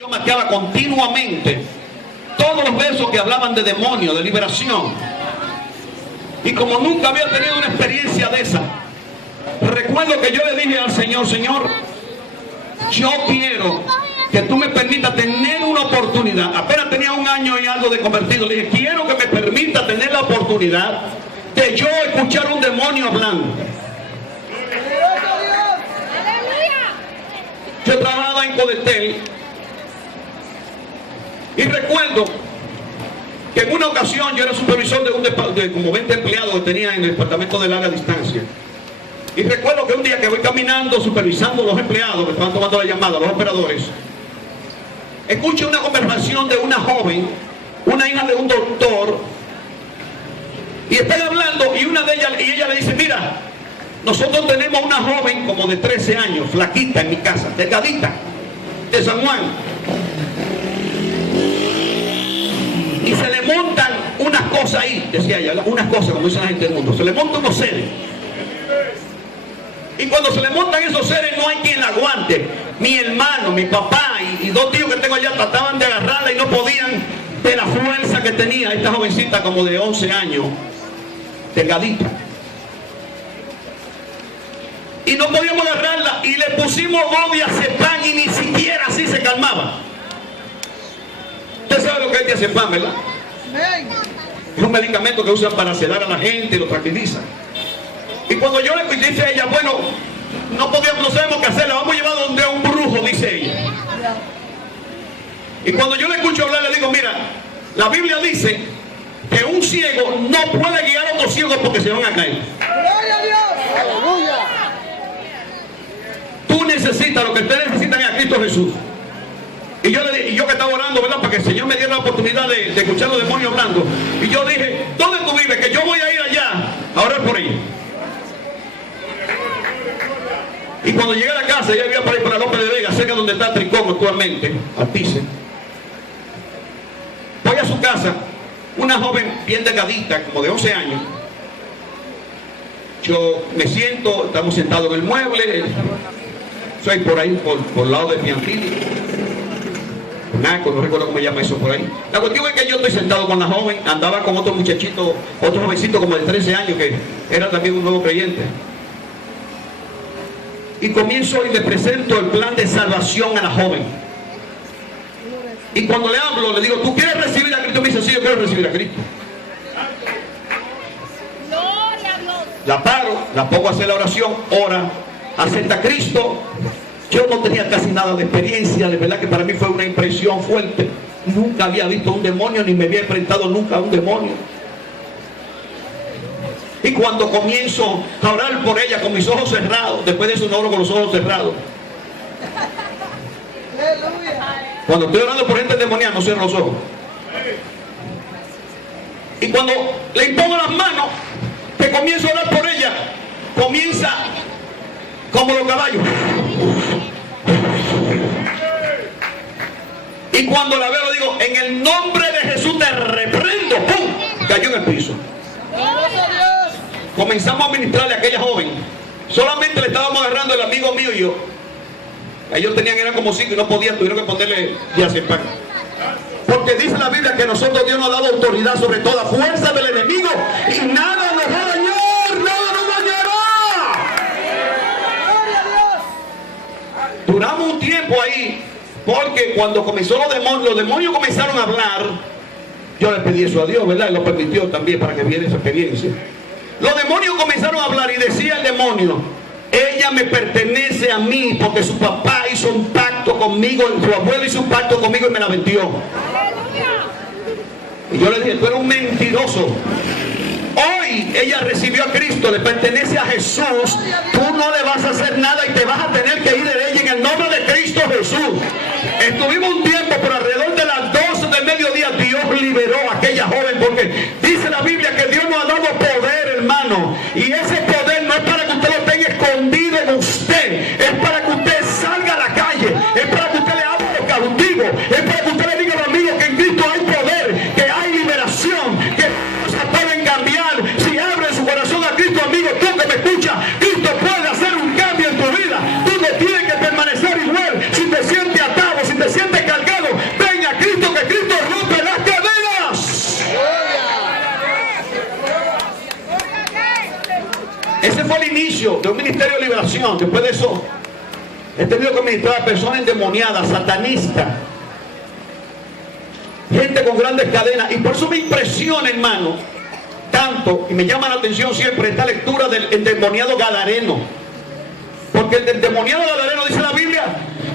Yo marcaba continuamente todos los versos que hablaban de demonio, de liberación. Y como nunca había tenido una experiencia de esa, recuerdo que yo le dije al Señor: Señor, yo quiero que tú me permitas tener una oportunidad. Apenas tenía 1 año y algo de convertido. Le dije: quiero que me permita tener la oportunidad de yo escuchar un demonio hablando. Yo trabajaba en Codetel y recuerdo que en una ocasión yo era supervisor de como 20 empleados que tenía en el departamento de larga distancia. Y recuerdo que un día que voy caminando supervisando a los empleados que estaban tomando la llamada, los operadores, escucho una conversación de una joven, una hija de un doctor, y están hablando y ella le dice: mira, nosotros tenemos una joven como de 13 años, flaquita en mi casa, delgadita, de San Juan. Y se le montan unas cosas ahí, decía ella, unas cosas, como dice la gente del mundo, se le montan unos seres. Y cuando se le montan esos seres no hay quien la aguante. Mi hermano, mi papá y 2 tíos que tengo allá trataban de agarrarla y no podían, de la fuerza que tenía esta jovencita como de 11 años, delgadita. Y no podíamos agarrarla y le pusimos diazepam y ni siquiera así se calmaba. Usted sabe lo que es diazepam, ¿verdad? Es un medicamento que usan para sedar a la gente y lo tranquiliza. Y cuando yo le dije a ella: bueno, no sabemos qué hacer, la vamos a llevar donde un brujo, dice ella. Y cuando yo le escucho hablar, le digo: mira, la Biblia dice que un ciego no puede guiar a otros ciegos porque se van a caer. ¡Gloria a Dios! ¡Aleluya! Tú necesitas, lo que ustedes necesitan es a Cristo Jesús. Y yo que estaba orando, ¿verdad?, para que el Señor me diera la oportunidad de escuchar a los demonios hablando. Y yo dije: ¿dónde tú vives? Que yo voy a ir allá a orar por ella. Y cuando llegué a la casa, ella vivía para ir para López de Vega, cerca donde está Tricón actualmente, Altice. Voy a su casa, una joven bien delgadita, como de 11 años. Yo me siento, estamos sentados en el mueble, soy por ahí, por el lado de Piantini, Naco, no recuerdo cómo se llama eso por ahí. La cuestión es que yo estoy sentado con la joven, andaba con otro muchachito, otro jovencito como de 13 años, que era también un nuevo creyente. Y comienzo y le presento el plan de salvación a la joven. Y cuando le hablo, le digo: ¿tú quieres recibir a Cristo? Me dice: sí, yo quiero recibir a Cristo. La paro, la pongo a hacer la oración, ora, acepta a Cristo. Yo no tenía casi nada de experiencia, de verdad que para mí fue una impresión fuerte. Nunca había visto un demonio, ni me había enfrentado nunca a un demonio. Y cuando comienzo a orar por ella con mis ojos cerrados, después de eso no oro con los ojos cerrados. Cuando estoy orando por gente endemoniada, no cierro los ojos. Y cuando le impongo las manos, que comienzo a orar por ella, comienza como los caballos. Y cuando la veo, le digo: en el nombre de Jesús te reprendo. ¡Pum! Cayó en el piso. Comenzamos a ministrarle a aquella joven. Solamente le estábamos agarrando el amigo mío y yo. Ellos eran como 5 y no podían, tuvieron que ponerle diazepam. Porque dice la Biblia que nosotros Dios nos ha dado autoridad sobre toda fuerza del enemigo y nada nos va a dañar, nada nos dañará. Duramos un tiempo ahí, porque cuando comenzó los demonios comenzaron a hablar. Yo le pedí eso a Dios, ¿verdad? Y lo permitió también para que viera esa experiencia. Los demonios comenzaron a hablar y decía el demonio: ella me pertenece a mí porque su papá hizo un pacto conmigo, su abuelo hizo un pacto conmigo y me la vendió. Y yo le dije: tú eres un mentiroso. Hoy ella recibió a Cristo, le pertenece a Jesús. Tú no le vas a hacer nada y te vas a tener que ir de ella en el nombre de Cristo Jesús. Estuvimos un tiempo, por alrededor de las 12 del mediodía, Dios liberó a aquella joven, porque dice la Biblia que Dios nos ha dado poder, hermano. Y ese poder no es para que usted lo tenga escondido en usted, es para que usted salga a la calle, es para que usted le hable a los cautivos, es para que usted le diga a los amigos que en Cristo hay poder, que hay liberación, que cosas pueden cambiar. Si abre su corazón a Cristo, amigo, tú que me escuchas, Cristo puede hacer un cambio en tu vida. Tú no tienes que permanecer igual. Si te sientes atado, si te sientes cargado, ministerio de liberación. Después de eso, he tenido que ministrar a personas endemoniadas, satanistas, gente con grandes cadenas. Y por eso me impresiona, hermano, tanto, y me llama la atención siempre esta lectura del endemoniado gadareno. Porque el endemoniado gadareno, dice la Biblia,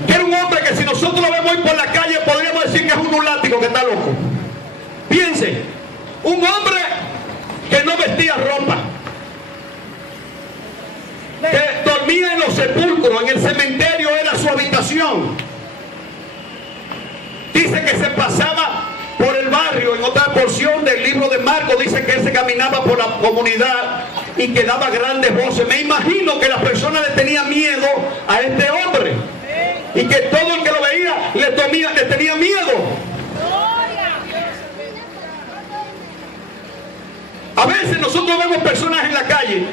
que era un hombre que si nosotros lo vemos hoy por la calle, podríamos decir que es un lunático, que está loco. Piense, un hombre que no vestía ropa, que dormía en los sepulcros, en el cementerio era su habitación. Dice que se pasaba por el barrio. En otra porción del libro de Marcos dice que él se caminaba por la comunidad y que daba grandes voces. Me imagino que las personas le tenían miedo a este hombre y que todo el que lo veía le tenía miedo. A veces nosotros vemos personas en la calle.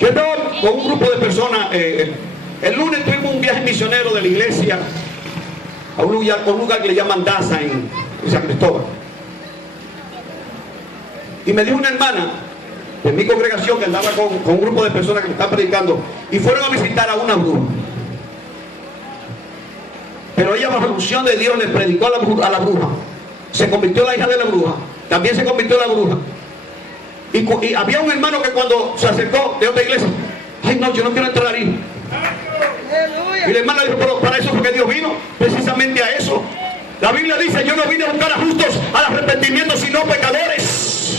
Yo estaba con un grupo de personas, el lunes tuvimos un viaje misionero de la iglesia a un lugar que le llaman Daza en San Cristóbal. Y me dijo una hermana de mi congregación que andaba con un grupo de personas que me están predicando y fueron a visitar a una bruja. Pero ella, bajo la unción de Dios, le predicó a la bruja. Se convirtió en la hija de la bruja. También se convirtió en la bruja. Y había un hermano que cuando se acercó de otra iglesia, ay no, yo no quiero entrar ahí. Y la hermana dijo, pero para eso fue que Dios vino, precisamente a eso. La Biblia dice, yo no vine a buscar a justos al arrepentimiento, sino pecadores.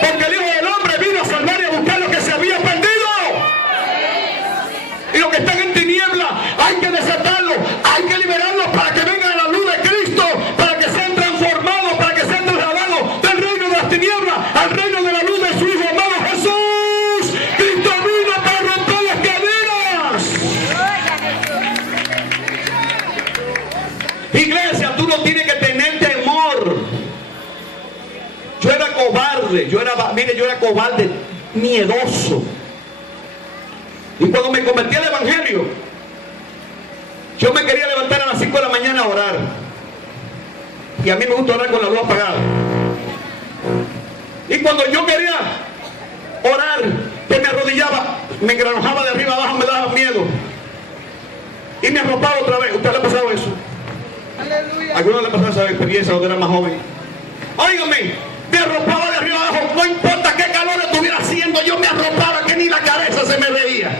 Porque el Hijo del Hombre vino a salvar y a buscar lo que se había perdido. Y los que están en tinieblas, hay que desatarlos, hay que liberarlos para que vengan a la luz de Cristo, para que sean transformados, para que sean trasladados del reino de las tinieblas al reino de la luz de su Hijo amado Jesús. Cristo vino para romper las cadenas. Iglesia, tú no tienes que tener temor. Yo era cobarde, yo era cobarde, miedoso. Y cuando me convertí al evangelio, yo me quería levantar a las 5 de la mañana a orar. Y a mí me gusta orar con la luz apagada. Y cuando yo quería orar, que me arrodillaba, me engranojaba de arriba abajo, me daba miedo. Y me arropaba otra vez. ¿Usted le ha pasado eso? Aleluya. ¿A alguno le ha pasado esa experiencia cuando era más joven? Óigame, me arropaba de arriba abajo, no importa qué calor estuviera haciendo, yo me arropaba que ni la cabeza se me veía.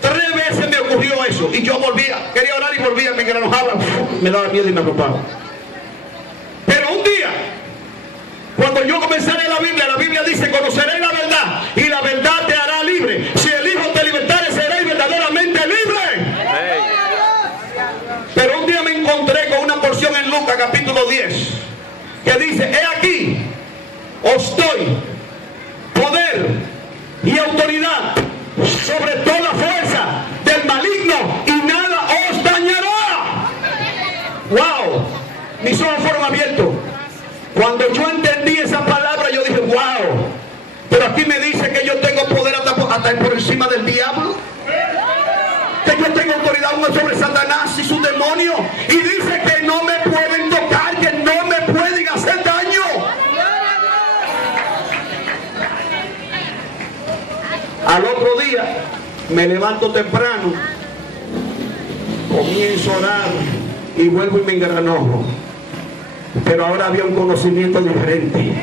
3 veces me ocurrió eso y yo volvía, quería orar y volvía, me enojaba, me daba miedo y me arropaba. Pero un día, cuando yo comencé a leer la Biblia dice, conoceréis la verdad y la verdad te hará libre. Si el Hijo te libertare, seréis verdaderamente libre. Pero un día me encontré con una porción en Lucas capítulo 10 que dice, he aquí, os doy poder y autoridad sobre toda fuerza del maligno y nada os dañará. Wow, mis ojos fueron abiertos. Cuando yo entendí esa palabra, yo dije, wow, pero aquí me dice que yo tengo poder hasta por encima del diablo, que yo tengo autoridad sobre Satanás y sus demonios, y dice que no me pueden tocar, que no me pueden hacer daño. Al otro día me levanto temprano, comienzo a orar y vuelvo y me engranojo. Pero ahora había un conocimiento diferente.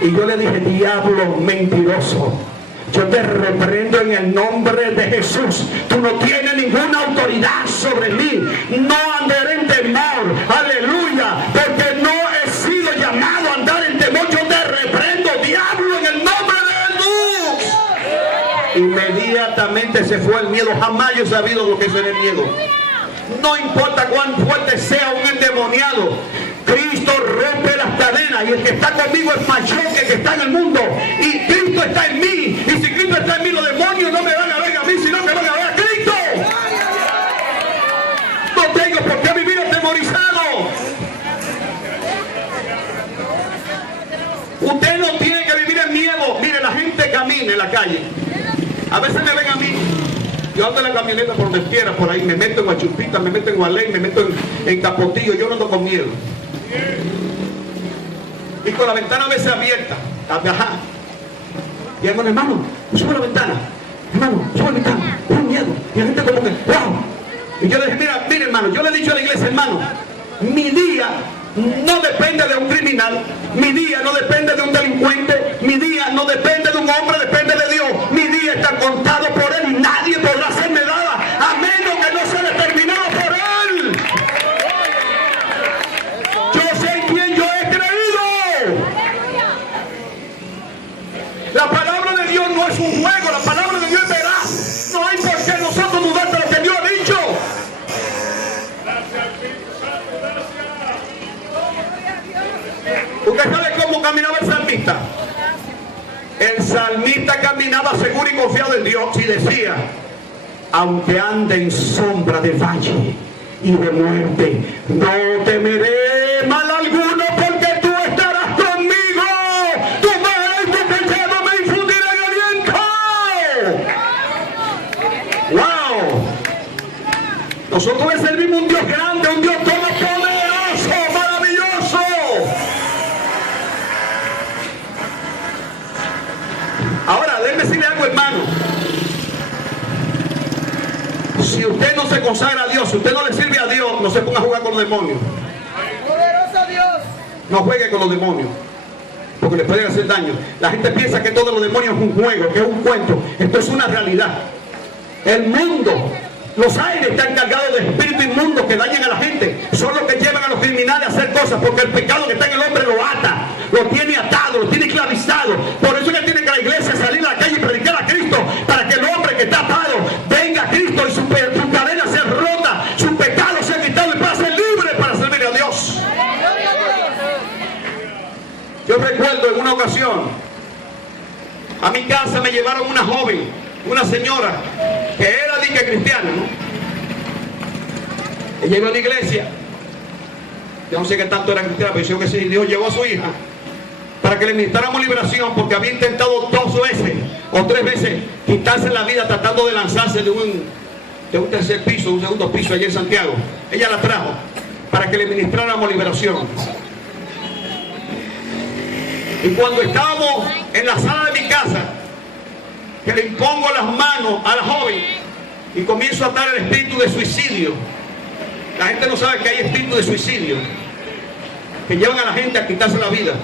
Y yo le dije, diablo mentiroso, yo te reprendo en el nombre de Jesús. Tú no tienes ninguna autoridad sobre mí. No andaré en temor. Aleluya. Porque no he sido llamado a andar en temor. Yo te reprendo, diablo, en el nombre de Jesús. Inmediatamente se fue el miedo. Jamás yo he sabido lo que es el miedo. No importa cuán fuerte sea un endemoniado, Cristo rompe las cadenas, y el que está conmigo es mayor que el que está en el mundo, y Cristo está en mí. Y si Cristo está en mí, los demonios no me van a ver a mí, sino que van a ver a Cristo. No tengo por qué vivir atemorizado. Usted no tiene que vivir en miedo. Mire, la gente camina en la calle. A veces me ven a mí, yo ando en la camioneta por donde quiera, por ahí, me meto en Guachupita, me meto en Gualey, me meto en Capotillo, yo no ando con miedo. Y con la ventana a veces abierta, Y hermano, sube la ventana. Hermano, sube la ventana. Da miedo. Y la gente como que, wow. Y yo le dije, mira hermano, yo le he dicho a la iglesia, hermano, mi día no depende de un criminal, mi día no depende de un delincuente, mi día no depende de un hombre, depende de Dios. Mi día está contado por Él y nadie podrá hacerme nada a menos que no sea determinado por Él. Yo sé en quién yo he creído. La palabra de Dios no es un juego, la palabra de Dios es veraz. No hay por qué nosotros dudar de lo que Dios ha dicho. ¿Usted sabe cómo caminaba el salmista? El salmista caminaba seguro y confiado en Dios y decía, aunque ande en sombra de valle y de muerte, no temeré mal alguno porque tú estarás conmigo. Tu mano y tu callado me infundirán aliento. ¡Wow! Nosotros le servimos un Dios grande, un Dios todopoderoso, maravilloso. Ahora, déjeme decirle algo, hermano. Si usted no se consagra a Dios, si usted no le sirve a Dios, no se ponga a jugar con los demonios. Poderoso Dios. No juegue con los demonios, porque le pueden hacer daño. La gente piensa que todos los demonios es un juego, que es un cuento. Esto es una realidad. El mundo, los aires están cargados de espíritus inmundos que dañan a la gente. Son los que llevan a los criminales a hacer cosas, porque el pecado que está en el hombre lo ata, lo tiene atado, lo tiene esclavizado. Por eso es que tiene que la iglesia salir a la calle y predicar a Cristo, para que el hombre que está atado venga a Cristo y su cadena sea rota, su pecado sea quitado y pueda ser libre para servir a Dios. Yo recuerdo en una ocasión, a mi casa me llevaron una joven, una señora que era dique cristiana, ¿no? Ella iba a la iglesia. Yo no sé qué tanto era cristiana, pero yo que sí, Dios llevó a su hija para que le ministráramos liberación, porque había intentado 2 veces o 3 veces quitarse la vida tratando de lanzarse de un tercer piso, un segundo piso allá en Santiago. Ella la trajo para que le ministráramos liberación. Y cuando estábamos en la sala de mi casa, que le impongo las manos a la joven y comienzo a atar el espíritu de suicidio. La gente no sabe que hay espíritu de suicidio que llevan a la gente a quitarse la vida.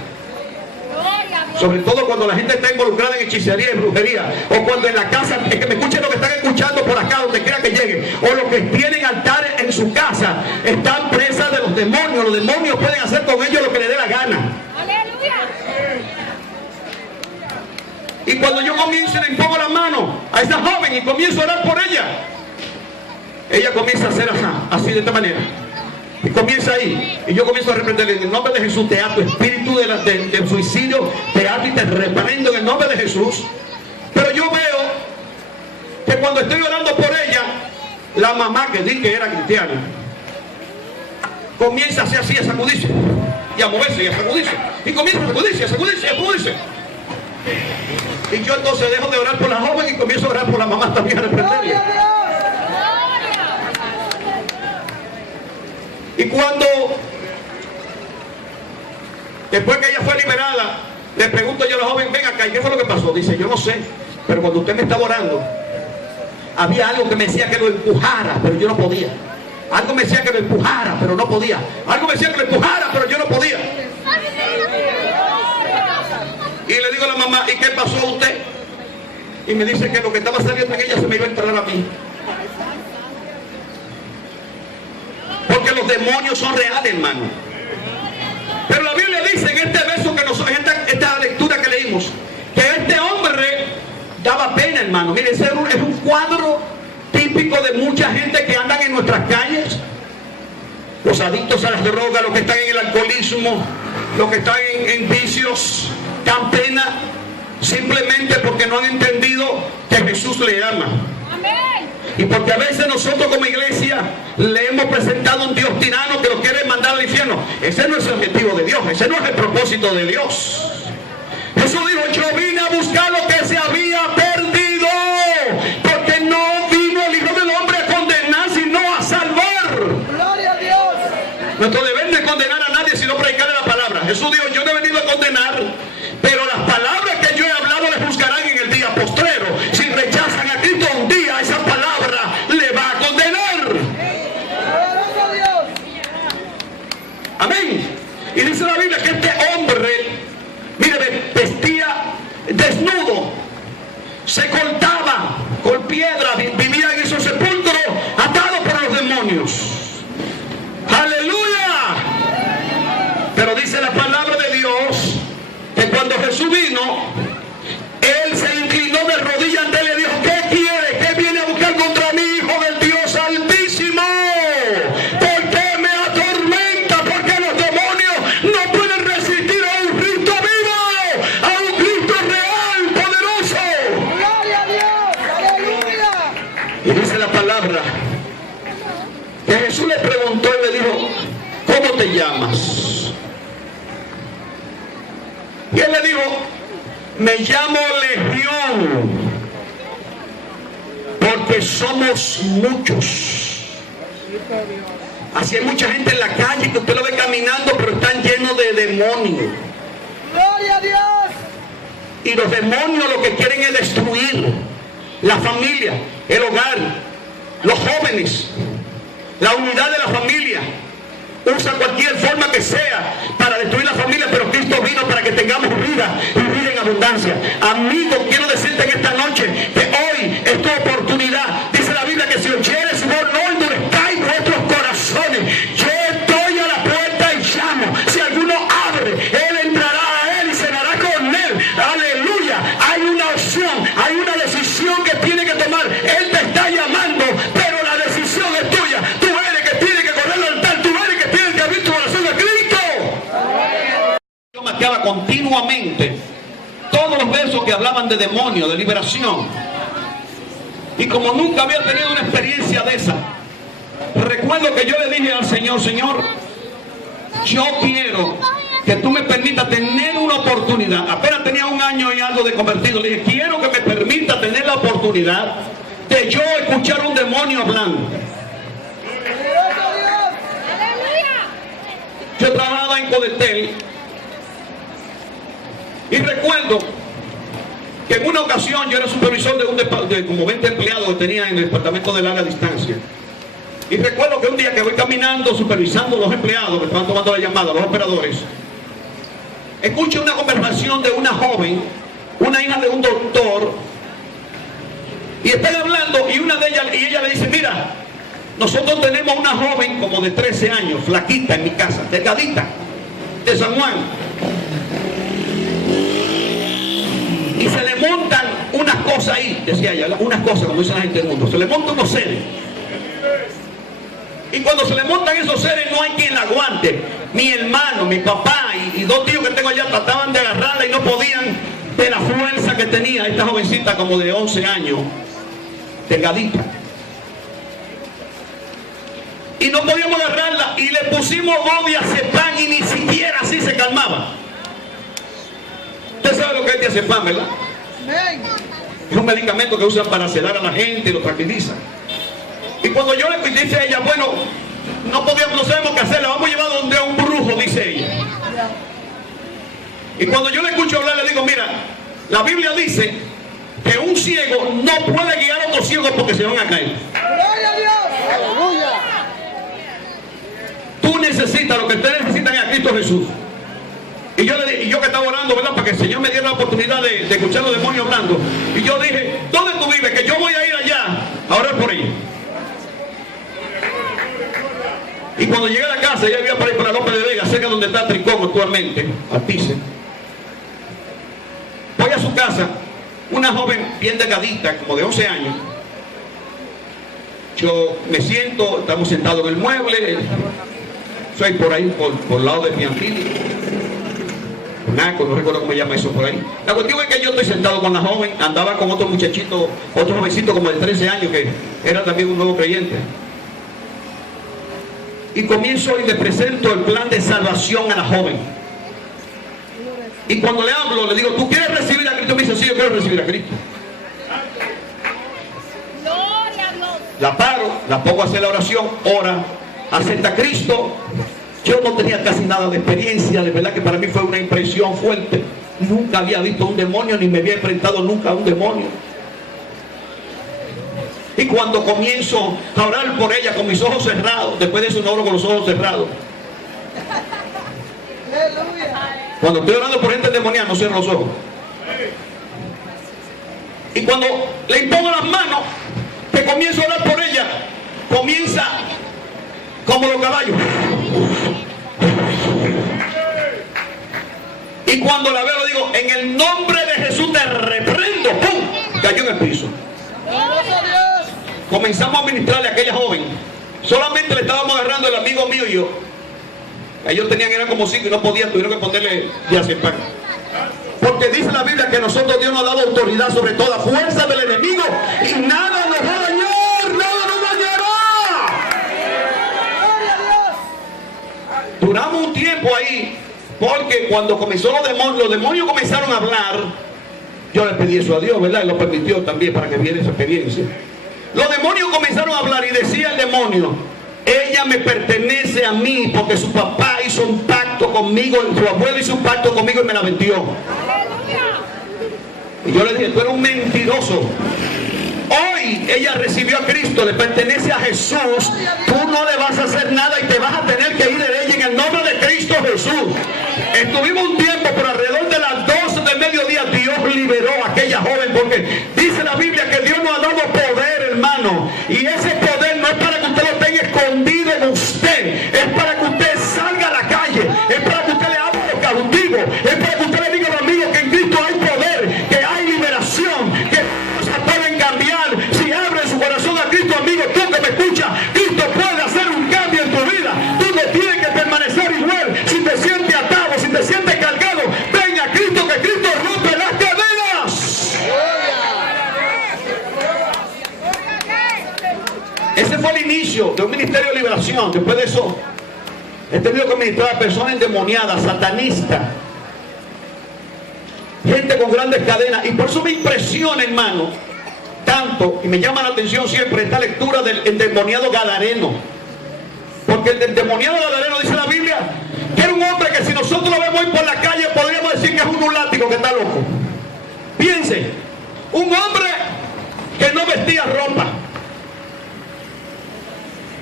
Sobre todo cuando la gente está involucrada en hechicería y brujería, o cuando en la casa, es que me escuchen lo que están escuchando por acá, donde quiera que lleguen, o los que tienen altares en su casa, están presas de los demonios. Los demonios pueden hacer con ellos lo que les dé la gana. Y cuando yo comienzo y le impongo la mano a esa joven y comienzo a orar por ella, ella comienza a hacer así de esta manera. Y comienza ahí. Y yo comienzo a reprenderle en el nombre de Jesús, te ato, espíritu del suicidio, te ato y te reprendo en el nombre de Jesús. Pero yo veo que cuando estoy orando por ella, la mamá que di que era cristiana, comienza a hacer así, a sacudirse, y a moverse, y a sacudirse. Y comienza a sacudirse, a sacudirse, a sacudirse. Y yo entonces dejo de orar por la joven y comienzo a orar por la mamá también, a reprenderle. Y cuando, después que ella fue liberada, le pregunto yo a la joven, ven acá, ¿y qué fue lo que pasó? Dice, yo no sé, pero cuando usted me estaba orando, había algo que me decía que lo empujara, pero yo no podía. Algo me decía que lo empujara, pero no podía. Algo me decía que lo empujara, pero yo no podía. Y le digo a la mamá, ¿y qué pasó a usted? Y me dice que lo que estaba saliendo en ella se me iba a entrar a mí. Porque los demonios son reales, hermano. Pero la Biblia dice en este verso que nosotros, en esta lectura que leímos, que este hombre daba pena, hermano. Mire, ese es un cuadro típico de mucha gente que andan en nuestras calles. Los adictos a las drogas, los que están en el alcoholismo, los que están en vicios, dan pena simplemente porque no han entendido que Jesús le ama. Y porque a veces nosotros como iglesia le hemos presentado un Dios tirano que lo quiere mandar al infierno. Ese no es el objetivo de Dios, ese no es el propósito de Dios. Jesús dijo, yo vine a buscar lo que se había perdido, porque no vino el Hijo del Hombre a condenar, sino a salvar. Gloria a Dios. Nuestro deber no es condenar a nadie, sino predicarle la palabra. Jesús dijo, yo no he venido a condenar, pero las palabras que yo he hablado les juzgarán en le preguntó y le dijo, ¿cómo te llamas? Y él le dijo, me llamo Legión, porque somos muchos. Así hay mucha gente en la calle que usted lo ve caminando, pero están llenos de demonios. ¡Gloria a Dios! Y los demonios lo que quieren es destruir la familia, el hogar, los jóvenes, la unidad de la familia. Usa cualquier forma que sea para destruir la familia, pero Cristo vino para que tengamos vida y vida en abundancia. Amigo, quiero decirte en esta noche que hoy es tu oportunidad. Dice la Biblia que si oyeres su voz, no endurezcáis vuestros corazones. Yo estoy a la puerta y llamo. Si alguno abre, Él entrará a Él y cenará con Él. Aleluya. Hay una opción, hay una decisión que tiene que tomar. Él te está llamando, pero la decisión es tuya. Tú eres que tiene que correr al altar. Tú eres que tiene que abrir tu corazón a Cristo. Yo marcaba continuamente todos los versos que hablaban de demonio, de liberación. Y como nunca había tenido una experiencia de esa, recuerdo que yo le dije al Señor, Señor, yo quiero que tú me permitas tener una oportunidad. Apenas tenía 1 año y algo de convertido. Le dije, quiero que me permita tener la oportunidad de yo escuchar un demonio hablando. Yo trabajaba en Codetel y recuerdo que en una ocasión yo era supervisor de como 20 empleados que tenía en el departamento de larga distancia. Y recuerdo que un día que voy caminando supervisando a los empleados que estaban tomando la llamada, los operadores, escucho una conversación de una joven, una hija de un doctor, y están hablando y una de ellas, y ella le dice, mira, nosotros tenemos una joven como de 13 años, flaquita en mi casa, delgadita, de San Juan. Y se le montan unas cosas ahí, decía ella, unas cosas, como dice la gente del mundo, se le montan unos seres. Y cuando se le montan esos seres no hay quien la aguante. Mi hermano, mi papá y 2 tíos que tengo allá trataban de agarrarla y no podían de la fuerza que tenía esta jovencita como de 11 años, delgadita. Y no podíamos agarrarla y le pusimos 2 diazepam y ni siquiera así se calmaba. Usted sabe lo que es diazepam, ¿verdad? Es un medicamento que usan para sedar a la gente y lo tranquiliza. Y cuando yo le dice a ella, bueno, no sabemos qué hacer, la vamos a llevar donde un brujo, dice ella. Y cuando yo le escucho hablar, le digo, mira, la Biblia dice que un ciego no puede guiar a otros ciegos porque se van a caer. ¡Gloria a Dios! ¡Aleluya! Tú necesitas, lo que ustedes necesitan es a Cristo Jesús. Y yo que estaba orando, ¿verdad? Para que el Señor me diera la oportunidad de escuchar a los demonios hablando. Y yo dije, ¿dónde tú vives? Que yo voy a ir allá a orar por ella. Y cuando llegué a la casa, ella vivía para ir para López de Vega, cerca donde está Tricón actualmente, Alpice. Voy a su casa, una joven bien delgadita, como de 11 años. Yo me siento, estamos sentados en el mueble, soy por ahí, por el lado de Piantini, Naco, no recuerdo cómo se llama eso por ahí. La cuestión es que yo estoy sentado con la joven, andaba con otro muchachito, otro jovencito como de 13 años, que era también un nuevo creyente. Y comienzo y le presento el plan de salvación a la joven. Y cuando le hablo, le digo, ¿tú quieres recibir a Cristo? Me dice, sí, yo quiero recibir a Cristo. La paro, la pongo a hacer la oración, ora, acepta a Cristo. Yo no tenía casi nada de experiencia, de verdad que para mí fue una impresión fuerte. Nunca había visto un demonio, ni me había enfrentado nunca a un demonio. Y cuando comienzo a orar por ella con mis ojos cerrados, después de eso no oro con los ojos cerrados. Cuando estoy orando por gente endemoniada, no cierro los ojos. Y cuando le impongo las manos, que comienzo a orar por ella, comienza como los caballos. Y cuando la veo, le digo, en el nombre de Jesús te reprendo. ¡Pum! Cayó en el piso. Comenzamos a ministrarle a aquella joven. Solamente le estábamos agarrando el amigo mío y yo. Ellos eran como 5 y no podían, tuvieron que ponerle diazepam. Porque dice la Biblia que nosotros Dios nos ha dado autoridad sobre toda fuerza del enemigo y nada nos va a dañar, nada nos dañará. Porque cuando comenzó los demonios comenzaron a hablar. Yo le pedí eso a Dios, ¿verdad? Y lo permitió también para que viera esa experiencia. Los demonios comenzaron a hablar y decía el demonio: ella me pertenece a mí porque su papá hizo un pacto conmigo, su abuelo hizo un pacto conmigo y me la vendió. Y yo le dije: tú eres un mentiroso. Hoy ella recibió a Cristo, le pertenece a Jesús. Tú no le vas a hacer nada y te vas a tener que ir de ella en el nombre de Cristo Jesús. Estuvimos un tiempo, por alrededor de las 12 del mediodía, Dios liberó a aquella joven, porque dice la Biblia que Dios nos ha dado poder, hermano. Y ese poder no es para que usted lo tenga escondido en usted, es para que usted salga a la calle, es para que usted le hable a los cautivos, es para que usted le diga a los amigos que en Cristo hay poder, que hay liberación, que cosas pueden cambiar. Si abre su corazón a Cristo, amigo, tú que me escuchas, Cristo puede hacer un cambio en tu vida. Tú no tienes que permanecer igual. Si te sientes atado, si te sientes cargado, ven a Cristo, que Cristo rompe las cadenas. Ese fue el inicio de un ministerio de liberación. Después de eso he tenido que ministrar a personas endemoniadas, satanistas, gente con grandes cadenas. Y por eso me impresiona, hermano, tanto, y me llama la atención siempre esta lectura del endemoniado gadareno. Porque el endemoniado gadareno, dice la Biblia, que era un hombre que si nosotros lo vemos hoy por la calle podríamos decir que es un lunático, que está loco. Piense, un hombre que no vestía ropa,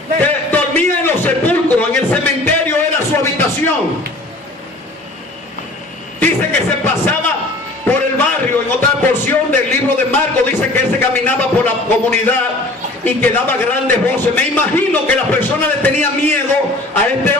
que dormía en los sepulcros, en el cementerio era su habitación. Dice que se pasaba por el barrio. En otra porción del libro de Marcos dice que él se caminaba por la comunidad y que daba grandes voces. Me imagino que las personas le tenían miedo a este